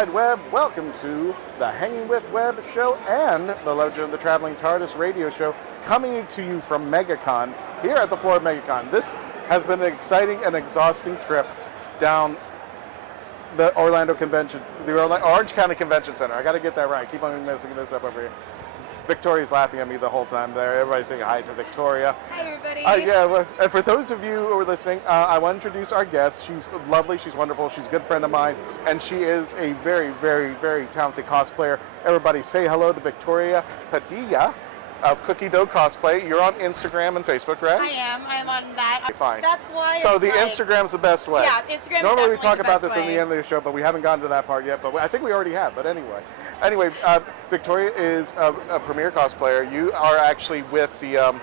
Wide Web. Welcome to the Hangin With Web Show and the Legend of the Traveling TARDIS radio show, coming to you from MegaCon here at the floor of MegaCon. This has been an exciting and exhausting trip down the Orlando Convention, the Orange County Convention Center. I got to get that right. Keep on messing this up over here. Victoria's laughing at me the whole time there. Everybody's saying hi to Victoria. Hi, everybody. And for those of you who are listening, I want to introduce our guest. She's lovely, she's wonderful, she's a good friend of mine, and she is a very, very, very talented cosplayer. Everybody say hello to Victoria Padilla of Cookie Dough Cosplay. You're on Instagram and Facebook, right? I am on that. Fine. That's why. So the Instagram's the best way. Yeah, Instagram's Normally we definitely talk the about best this in the way. end of the show, but we haven't gotten to that part yet. But I think we already have. But anyway, Victoria is a premier cosplayer. You are actually with the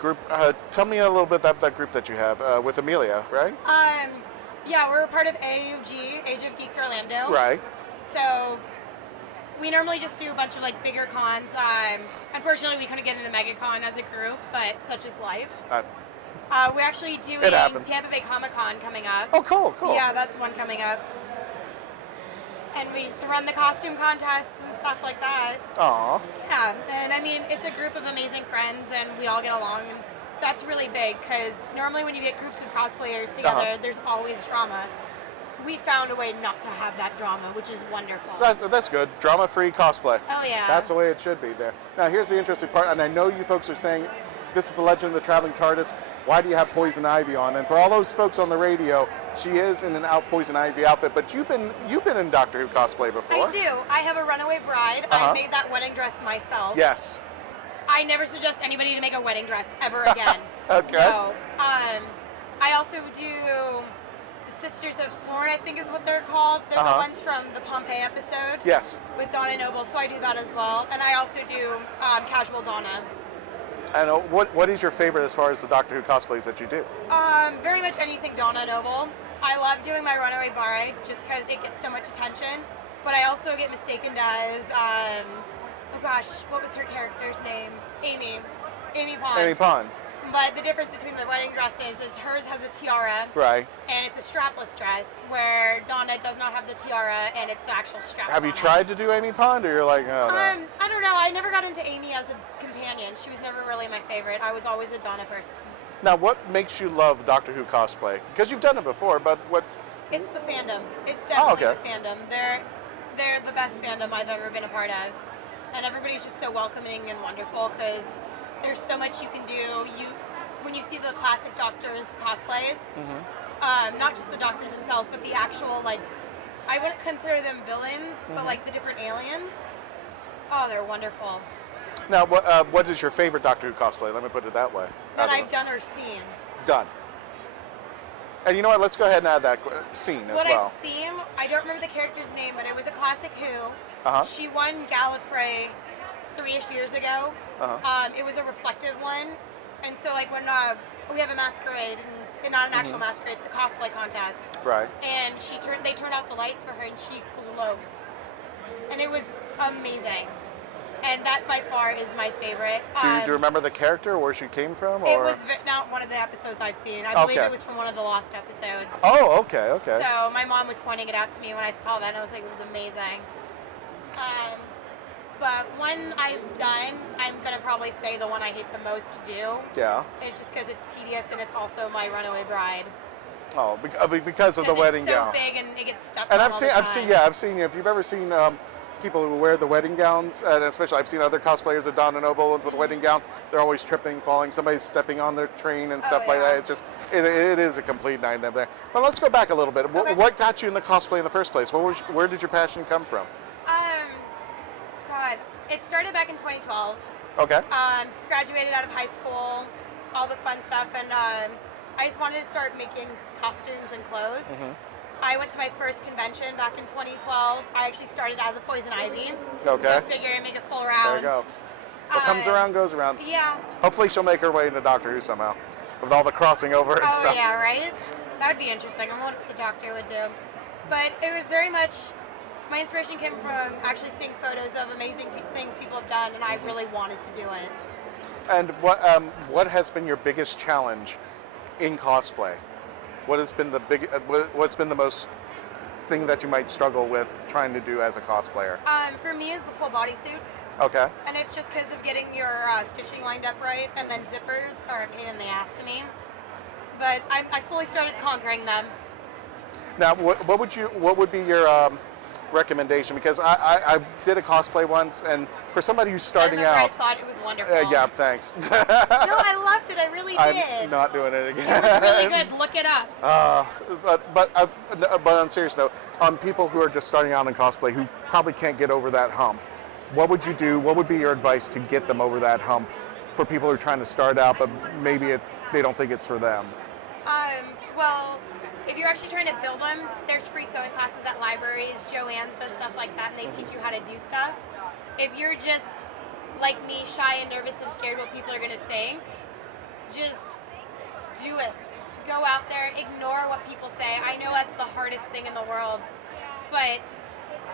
group. Tell me a little bit about that group that you have with Amelia, right? Yeah, we're a part of AUG, Age of Geeks Orlando. Right. So we normally just do a bunch of like bigger cons. Unfortunately, we couldn't get into MegaCon as a group, but such is life. We're actually doing Tampa Bay Comic-Con coming up. Oh, cool. Yeah, that's one coming up. And we just run the costume contests and stuff like that. Aw. Yeah, and I mean, it's a group of amazing friends, and we all get along. And that's really big, because normally when you get groups of cosplayers together, there's always drama. We found a way not to have that drama, which is wonderful. That's good. Drama-free cosplay. Oh, yeah. That's the way it should be there. Now, here's the interesting part, and I know you folks are saying, this is the Legend of the Traveling TARDIS. Why do you have Poison Ivy on? And for all those folks on the radio, she is in an Poison Ivy outfit, but you've been in Doctor Who cosplay before. I do. I have a runaway bride. I made that wedding dress myself. Yes. I never suggest anybody to make a wedding dress ever again. Okay. No. I also do Sisters of Sorn, I think is what they're called. They're the ones from the Pompeii episode. Yes. With Donna Noble, so I do that as well. And I also do Casual Donna. And what is your favorite as far as the Doctor Who cosplays that you do? Very much anything Donna Noble. I love doing my runaway bride just because it gets so much attention. But I also get mistaken as, oh gosh, what was her character's name? Amy Pond. Amy Pond. But the difference between the wedding dresses is hers has a tiara. Right. And it's a strapless dress, where Donna does not have the tiara and it's actual straps. Have you tried to do Amy Pond, or you're like, oh, no? I don't know. I never got into Amy as a companion. She was never really my favorite. I was always a Donna person. Now, what makes you love Doctor Who cosplay? Because you've done it before, but what? It's the fandom. It's definitely okay. the fandom. They're the best fandom I've ever been a part of. And everybody's just so welcoming and wonderful, because there's so much you can do. When you see the classic Doctors cosplays, not just the Doctors themselves, but the actual, like, I wouldn't consider them villains, but like the different aliens. Oh, they're wonderful. Now, what is your favorite Doctor Who cosplay? Let me put it that way. That I've done or seen. Done. And you know what? Let's go ahead and add that scene as what well. I've seen, I don't remember the character's name, but it was a classic Who. She won Gallifrey 3-ish years ago. It was a reflective one. And so, like, when we have a masquerade, and not an actual masquerade, it's a cosplay contest. Right. And they turned out the lights for her, and she glowed. And it was amazing. And that, by far, is my favorite. Do you remember the character, where she came from? Or? It was not one of the episodes I've seen. I believe it was from one of the Lost episodes. Oh, okay. So my mom was pointing it out to me when I saw that, and I was like, it was amazing. But one I've done, I'm going to probably say the one I hate the most to do. Yeah. It's just because it's tedious, and it's also my runaway bride. Oh, because of the wedding gown. It's so big, and it gets stuck. And I've seen. If you've ever seen people who wear the wedding gowns, and especially I've seen other cosplayers with Donna Noble with the wedding gown. They're always tripping, falling. Somebody's stepping on their train and stuff like that. It's just, it is a complete nightmare there. But let's go back a little bit. Okay. What got you in the cosplay in the first place? Where did your passion come from? God, it started back in 2012. Okay. Just graduated out of high school, all the fun stuff, and I just wanted to start making costumes and clothes. I went to my first convention back in 2012. I actually started as a Poison Ivy. Okay. Go figure, make a full round. There you go. What comes around goes around. Yeah. Hopefully she'll make her way into Doctor Who somehow, with all the crossing over and stuff. Oh yeah, right? That'd be interesting. I wonder what the Doctor would do. But it was very much, my inspiration came from actually seeing photos of amazing things people have done, and I really wanted to do it. And what has been your biggest challenge in cosplay? What's been the most thing that you might struggle with trying to do as a cosplayer? For me, is the full body suits. Okay. And it's just because of getting your stitching lined up right, and then zippers are a pain in the ass to me. But I slowly started conquering them. Now, what would be your recommendation? Because I did a cosplay once, and for somebody who's starting I out, thought it was wonderful. yeah, thanks. No, I loved it. I really did. I'm not doing it again. It was really good. Look it up. But on a serious note, on people who are just starting out in cosplay who probably can't get over that hump, what would you do? What would be your advice to get them over that hump for people who are trying to start out, but maybe they don't think it's for them? Well, if you're actually trying to build them, there's free sewing classes at libraries. Joanne's does stuff like that, and they teach you how to do stuff. If you're just, like me, shy and nervous and scared what people are going to think, just do it. Go out there, ignore what people say. I know that's the hardest thing in the world, but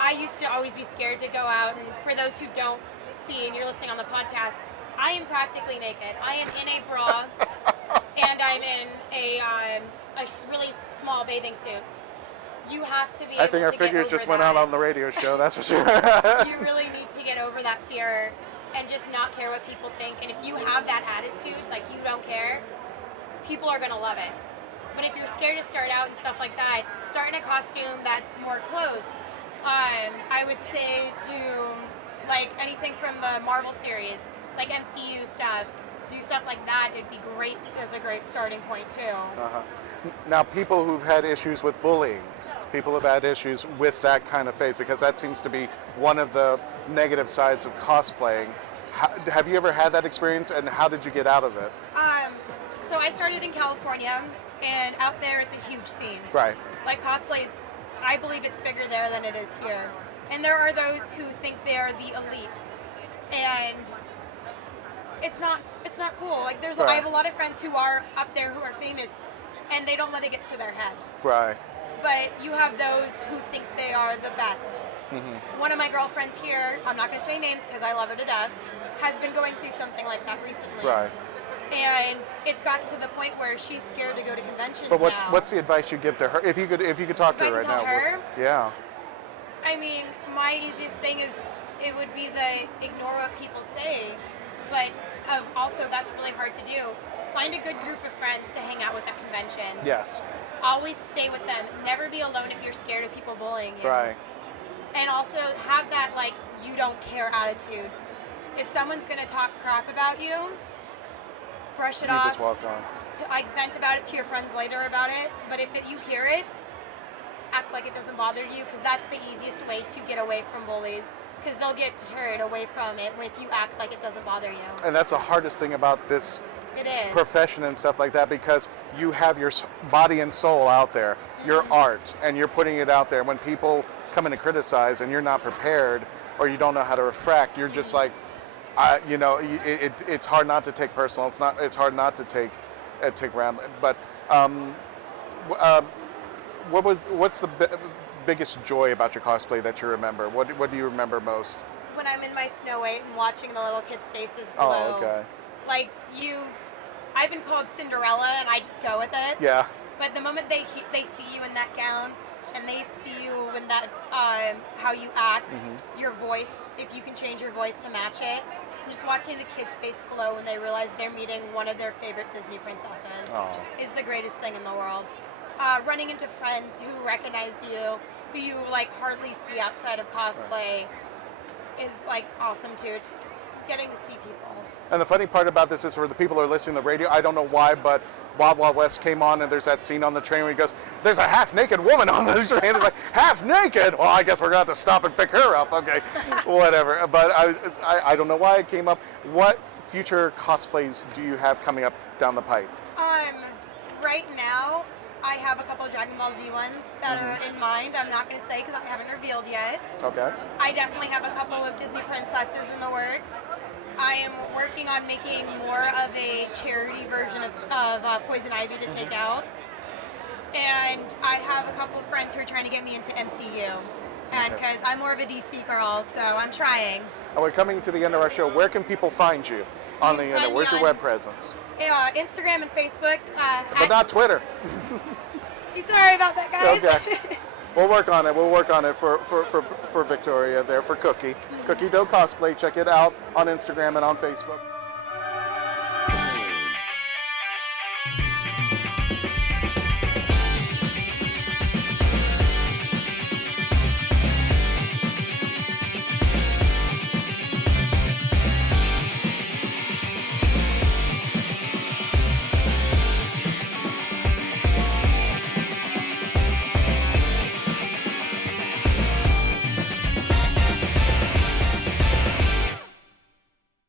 I used to always be scared to go out, and for those who don't see and you're listening on the podcast, I am practically naked. I am in a bra, and I'm in a really small bathing suit. You have to be I think able our to get figures over just went that. out on the radio show, that's for sure. You really need to get over that fear and just not care what people think. And if you have that attitude, like you don't care, people are going to love it. But if you're scared to start out and stuff like that, start in a costume that's more clothed. I would say do like anything from the Marvel series, like MCU stuff. Do stuff like that. It'd be great as a great starting point too. Now, people who've had issues with bullying, people have had issues with that kind of phase, because that seems to be one of the negative sides of cosplaying. Have you ever had that experience, and how did you get out of it? So I started in California, and out there it's a huge scene. Right. Like cosplays, I believe it's bigger there than it is here. And there are those who think they are the elite, and it's not cool. Like I have a lot of friends who are up there who are famous, and they don't let it get to their head. Right. But you have those who think they are the best. Mm-hmm. One of my girlfriends here, I'm not going to say names because I love her to death, has been going through something like that recently. Right. And it's gotten to the point where she's scared to go to conventions But now. what's the advice you give to her? If you could talk to her right now. Her? Yeah. I mean, my easiest thing is it would be the ignore what people say, but also that's really hard to do. Find a good group of friends to hang out with at conventions. Yes. Always stay with them. Never be alone if you're scared of people bullying you. Right. And also have that like you don't care attitude. If someone's gonna talk crap about you, brush it off. You just walk on. Vent about it to your friends later about it. But if you hear it, act like it doesn't bother you, because that's the easiest way to get away from bullies. Because they'll get deterred away from it if you act like it doesn't bother you. And that's the hardest thing about this profession and stuff like that, because you have your body and soul out there, your art, and you're putting it out there. When people come in to criticize and you're not prepared, or you don't know how to refract, you're just like, it's hard not to take personal. It's hard not to take around. But what's the biggest joy about your cosplay that you remember? What do you remember most? When I'm in my Snow White and watching the little kids' faces glow. Oh, okay. Like I've been called Cinderella, and I just go with it. Yeah. But the moment they see you in that gown, and they see you in that how you act, your voice, if you can change your voice to match it, and just watching the kids' face glow when they realize they're meeting one of their favorite Disney princesses is the greatest thing in the world. Running into friends who recognize you, who you like hardly see outside of cosplay, is like awesome too. Just getting to see people. And the funny part about this is, for the people who are listening to the radio, I don't know why, but Wild Wild West came on, and there's that scene on the train where he goes, "There's a half-naked woman on the train." It's like, half-naked? Well, I guess we're going to have to stop and pick her up. Okay, whatever. But I don't know why it came up. What future cosplays do you have coming up down the pipe? Right now, I have a couple of Dragon Ball Z ones that are in mind. I'm not going to say because I haven't revealed yet. Okay. I definitely have a couple of Disney princesses in the works. I am working on making more of a charity version of Poison Ivy to take out. And I have a couple of friends who are trying to get me into MCU. And because I'm more of a DC girl, so I'm trying. And we're coming to the end of our show. Where can people find you on the internet? Where's your web presence? Instagram and Facebook. But not Twitter. Sorry about that, guys. Okay. We'll work on it. We'll work on it for Victoria there, for Cookie. Cookie Dough Cosplay. Check it out on Instagram and on Facebook.